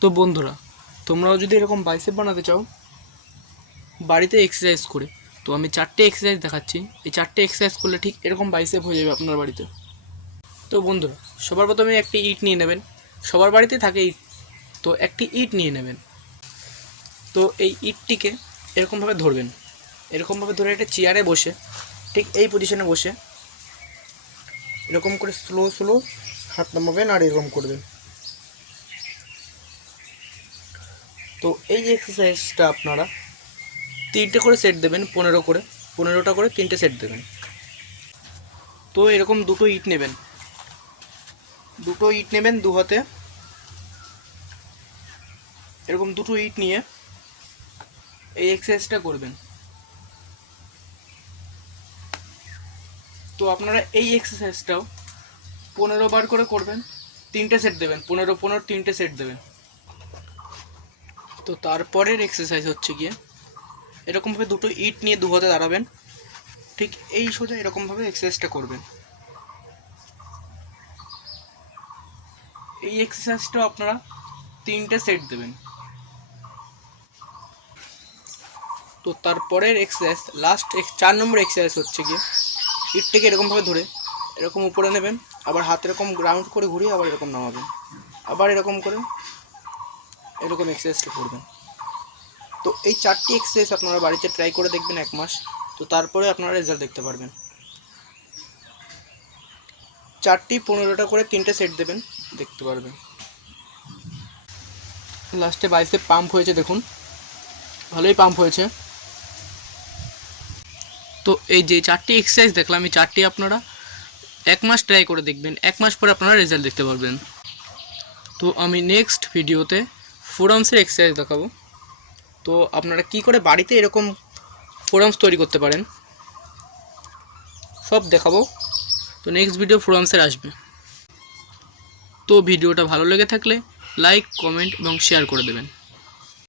তো বন্ধুরা, তোমরাও যদি এরকম বাইসেপ বানাতে চাও বাড়িতে এক্সারসাইজ করে, তো আমি 4টে এক্সারসাইজ দেখাচ্ছি। এই 4টে এক্সারসাইজ করলে ঠিক এরকম বাইসেপ হয়ে যাবে আপনার বাড়িতে। তো বন্ধুরা, সবার প্রথমে একটি ইট নিয়ে নেবেন। সবার বাড়িতে থাকে ইট, তো একটি ইট নিয়ে নেবেন। তো এই ইটটিকে এরকমভাবে ধরবেন, এরকমভাবে ধরে একটা চেয়ারে বসে, ঠিক এই পজিশনে বসে এরকম করে স্লো স্লো হাত নামাবেন আর এরকম করবেন। তো এই এক্সারসাইজটা আপনারা 3টে করে সেট দেবেন, 15টা করে 3টে সেট দেবেন। তো এরকম দুটো ইট নেবেন দু হাতে। এরকম দুটো ইট নিয়ে এই এক্সারসাইজটা করবেন। তো আপনারা এই এক্সারসাইজটাও 15 বার করে করবেন, 3টে সেট দেবেন, 15 3টে সেট দেবেন। তো তারপরের এক্সারসাইজ হচ্ছে গিয়ে এরকমভাবে দুটো ইট নিয়ে দু হাতে দাঁড়াবেন, ঠিক এই সোজা এরকমভাবে এক্সারসাইজটা করবেন। এই এক্সারসাইজটাও আপনারা 3টে সেট দেবেন। তো তারপরের এক্সারসাইজ লাস্ট 4 নম্বর এক্সারসাইজ হচ্ছে গিয়ে ইটটাকে এরকমভাবে ধরে এরকম উপরে নেবেন, আবার হাত এরকম গ্রাউন্ড করে ঘুরিয়ে আবার এরকম নামাবেন, আবার এরকম করে এরকম এক্সারসাইজটা করবেন। তো এই 4টি এক্সারসাইজ আপনারা বাড়িতে ট্রাই করে দেখবেন 1 মাস, তো তারপরে আপনারা রেজাল্ট দেখতে পারবেন। 4টি 15টা করে 3টে সেট দেবেন, দেখতে পারবেন। লাস্টে বাইসেপ পাম্প হয়েছে, দেখুন ভালোই পাম্প হয়েছে। তো এই যে 4টি এক্সারসাইজ দেখলাম, এই 4টি আপনারা 1 মাস ট্রাই করে দেখবেন, 1 মাস পরে আপনারা রেজাল্ট দেখতে পারবেন। তো আমি নেক্সট ভিডিওতে ফোরামসের এক্সারসাইজ দেখাবো, তো আপনারা কি করে বাড়িতে এরকম ফোরামস তৈরি করতে পারেন সব দেখাবো। তো নেক্সট ভিডিও ফোরামসের আসবে। তো ভিডিওটা ভালো লেগে থাকলে লাইক, কমেন্ট এবং শেয়ার করে দেবেন।